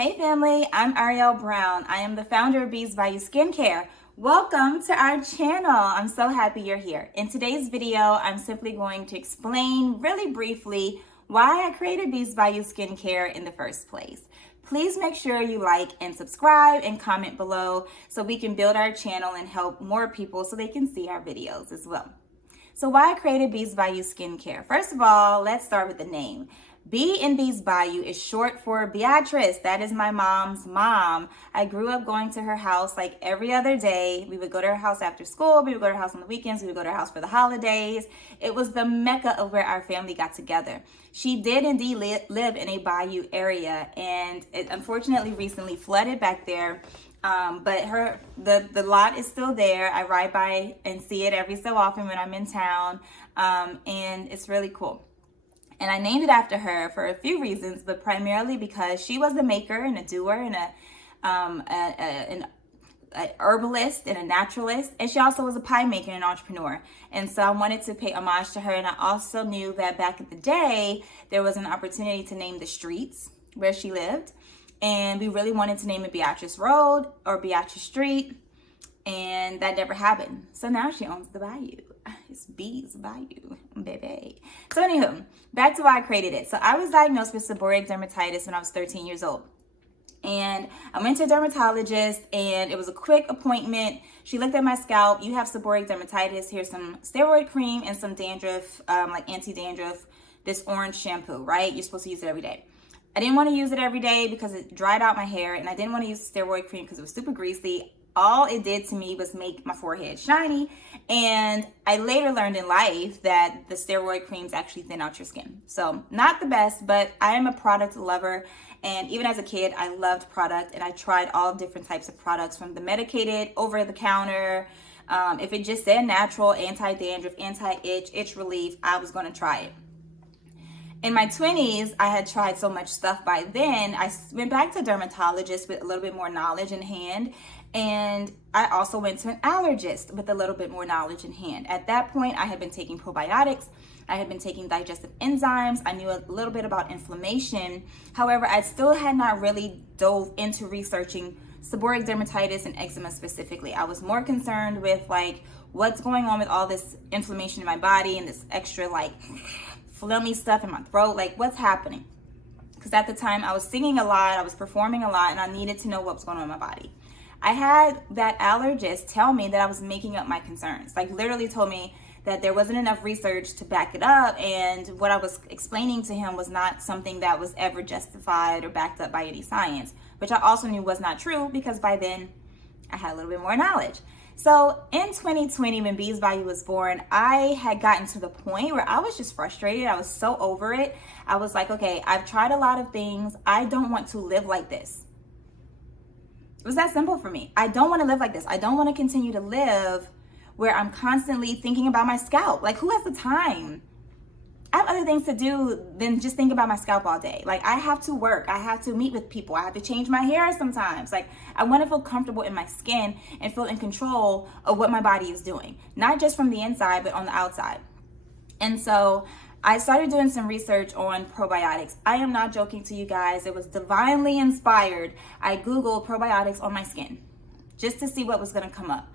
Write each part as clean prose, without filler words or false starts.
Hey family, I'm Arielle Brown. I am the founder of Bayou Skincare. Welcome to our channel. I'm so happy you're here. In today's video, I'm simply going to explain really briefly why I created Bayou Skincare in the first place. Please make sure you like and subscribe and comment below so we can build our channel and help more people so they can see our videos as well. So why I created Bayou Skincare? First of all, let's start with the name. B in Bees Bayou is short for Beatrice. That is my mom's mom. I grew up going to her house like every other day. We would go to her house after school. We would go to her house on the weekends. We would go to her house for the holidays. It was the mecca of where our family got together. She did indeed live in a bayou area, and it unfortunately recently flooded back there. But the lot is still there. I ride by and see it every so often when I'm in town, and it's really cool. And I named it after her for a few reasons, but primarily because she was a maker and a doer and an herbalist and a naturalist. And she also was a pie maker and an entrepreneur. And so I wanted to pay homage to her. And I also knew that back in the day, there was an opportunity to name the streets where she lived. And we really wanted to name it Beatrice Road or Beatrice Street. And that never happened. So now she owns the Bayou. It's Bees Bayou, baby. So anywho, back to why I created it. So I was diagnosed with seborrheic dermatitis when I was 13 years old. And I went to a dermatologist and it was a quick appointment. She looked at my scalp. You have seborrheic dermatitis. Here's some steroid cream and some dandruff, like anti-dandruff, this orange shampoo, right? You're supposed to use it every day. I didn't want to use it every day because it dried out my hair, and I didn't want to use steroid cream because it was super greasy. All it did to me was make my forehead shiny. And I later learned in life that the steroid creams actually thin out your skin. So not the best, but I am a product lover. And even as a kid, I loved product, and I tried all different types of products, from the medicated, over the counter. If it just said natural, anti-dandruff, anti-itch, itch relief, I was going to try it. In my 20s, I had tried so much stuff by then. I went back to a dermatologist with a little bit more knowledge in hand. And I also went to an allergist with a little bit more knowledge in hand. At that point, I had been taking probiotics. I had been taking digestive enzymes. I knew a little bit about inflammation. However, I still had not really dove into researching seborrheic dermatitis and eczema specifically. I was more concerned with like what's going on with all this inflammation in my body and this extra like phlegmy stuff in my throat, like what's happening? Because at the time I was singing a lot, I was performing a lot, and I needed to know what was going on in my body. I had that allergist tell me that I was making up my concerns, like literally told me that there wasn't enough research to back it up, and what I was explaining to him was not something that was ever justified or backed up by any science, which I also knew was not true because by then I had a little bit more knowledge. So in 2020, when Bees Bayou was born, I had gotten to the point where I was just frustrated. I was so over it. I was like, okay, I've tried a lot of things. I don't want to live like this. It was that simple for me. I don't want to live like this. I don't want to continue to live where I'm constantly thinking about my scalp. Like, who has the time? I have other things to do than just think about my scalp all day. Like, I have to work. I have to meet with people. I have to change my hair sometimes. Like, I want to feel comfortable in my skin and feel in control of what my body is doing. Not just from the inside, but on the outside. And so I started doing some research on probiotics. I am not joking to you guys. It was divinely inspired. I Googled probiotics on my skin just to see what was going to come up.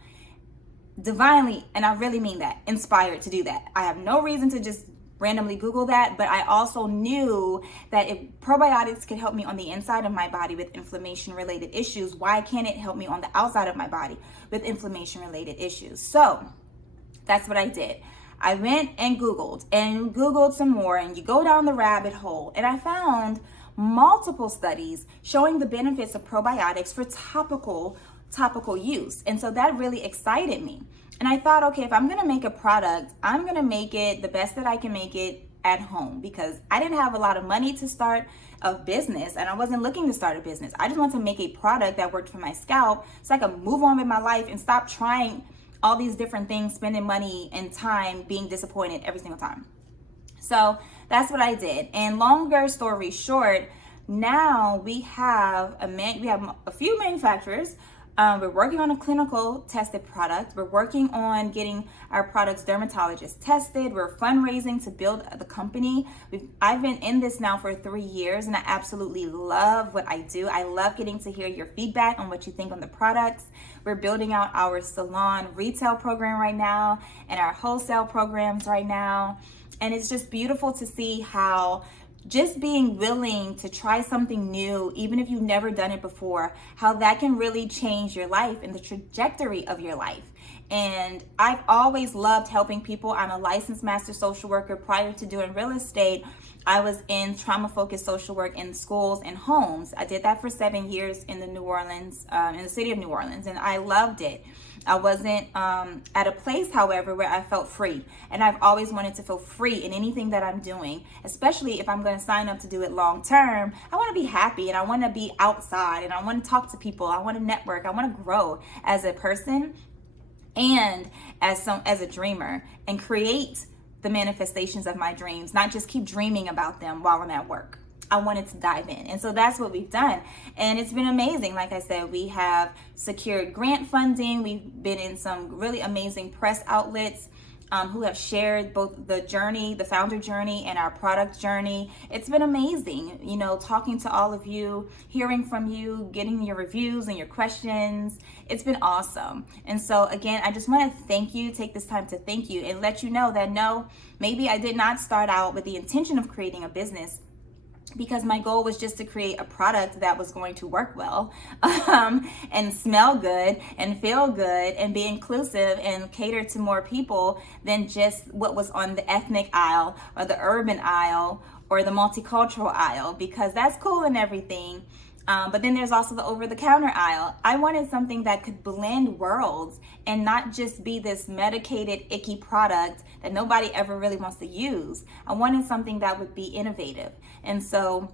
Divinely, and I really mean that, inspired to do that. I have no reason to just randomly Google that, but I also knew that if probiotics could help me on the inside of my body with inflammation related issues, why can't it help me on the outside of my body with inflammation related issues? So that's what I did. I went and Googled some more, and you go down the rabbit hole, and I found multiple studies showing the benefits of probiotics for topical use. And so that really excited me. And I thought, okay, if I'm going to make a product, I'm going to make it the best that I can make it at home, because I didn't have a lot of money to start a business, and I wasn't looking to start a business. I just wanted to make a product that worked for my scalp so I could move on with my life and stop trying all these different things, spending money and time, being disappointed every single time. So that's what I did. And longer story short, now we have a few manufacturers We're working on a clinical tested product. We're working on getting our products dermatologist tested. We're fundraising to build the company. I've been in this now for 3 years, and I absolutely love what I do. I love getting to hear your feedback on what you think on the products. We're building out our salon retail program right now and our wholesale programs right now. And it's just beautiful to see how just being willing to try something new, even if you've never done it before, how that can really change your life and the trajectory of your life. And I've always loved helping people. I'm a licensed master social worker. Prior to doing real estate, I was in trauma-focused social work in schools and homes. I did that for 7 years in the city of New Orleans, and I loved it. I wasn't at a place, however, where I felt free. And I've always wanted to feel free in anything that I'm doing, especially if I'm going to sign up to do it long term. I want to be happy, and I want to be outside, and I want to talk to people. I want to network. I want to grow as a person and as a dreamer, and create the manifestations of my dreams, not just keep dreaming about them while I'm at work. I wanted to dive in. And so that's what we've done. And it's been amazing. Like I said, we have secured grant funding. We've been in some really amazing press outlets who have shared both the journey, the founder journey, and our product journey. It's been amazing, you know, talking to all of you, hearing from you, getting your reviews and your questions. It's been awesome. And so again, I just want to take this time to thank you and let you know that no, maybe I did not start out with the intention of creating a business, because my goal was just to create a product that was going to work well and smell good and feel good and be inclusive and cater to more people than just what was on the ethnic aisle or the urban aisle or the multicultural aisle, because that's cool and everything. But then there's also the over-the-counter aisle. I wanted something that could blend worlds and not just be this medicated, icky product that nobody ever really wants to use. I wanted something that would be innovative. And so,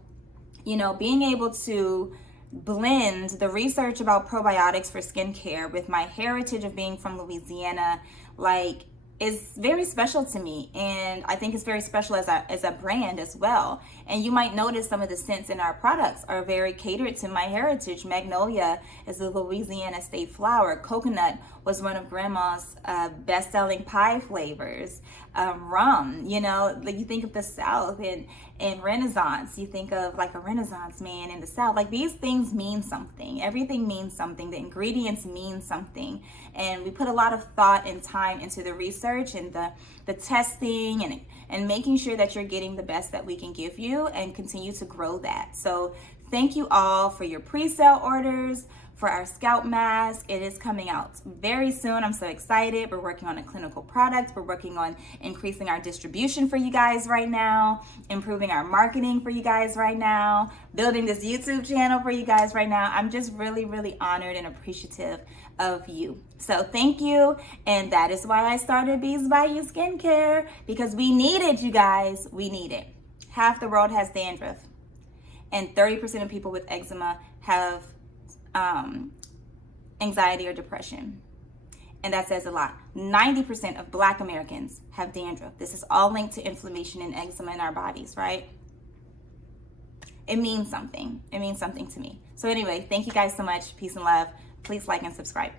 you know, being able to blend the research about probiotics for skincare with my heritage of being from Louisiana, like, is very special to me, and I think it's very special as a brand as well. And you might notice some of the scents in our products are very catered to my heritage. Magnolia is a Louisiana state flower. Coconut was one of Grandma's best-selling pie flavors. Rum, you know, like you think of the South and Renaissance, you think of like a Renaissance man in the South. Like, these things mean something. Everything means something. The ingredients mean something. And we put a lot of thought and time into the research and the testing and making sure that you're getting the best that we can give you, and continue to grow that. So thank you all for your pre-sale orders for our scalp mask. It is coming out very soon. I'm so excited. We're working on a clinical product. We're working on increasing our distribution for you guys right now, improving our marketing for you guys right now, building this YouTube channel for you guys right now. I'm just really, really honored and appreciative of you. So thank you. And that is why I started Bees Bayou Skincare, because we need it, you guys. We need it. Half the world has dandruff, and 30% of people with eczema have anxiety or depression. And that says a lot. 90% of Black Americans have dandruff. This is all linked to inflammation and eczema in our bodies, right? It means something. It means something to me. So anyway, thank you guys so much. Peace and love. Please like and subscribe.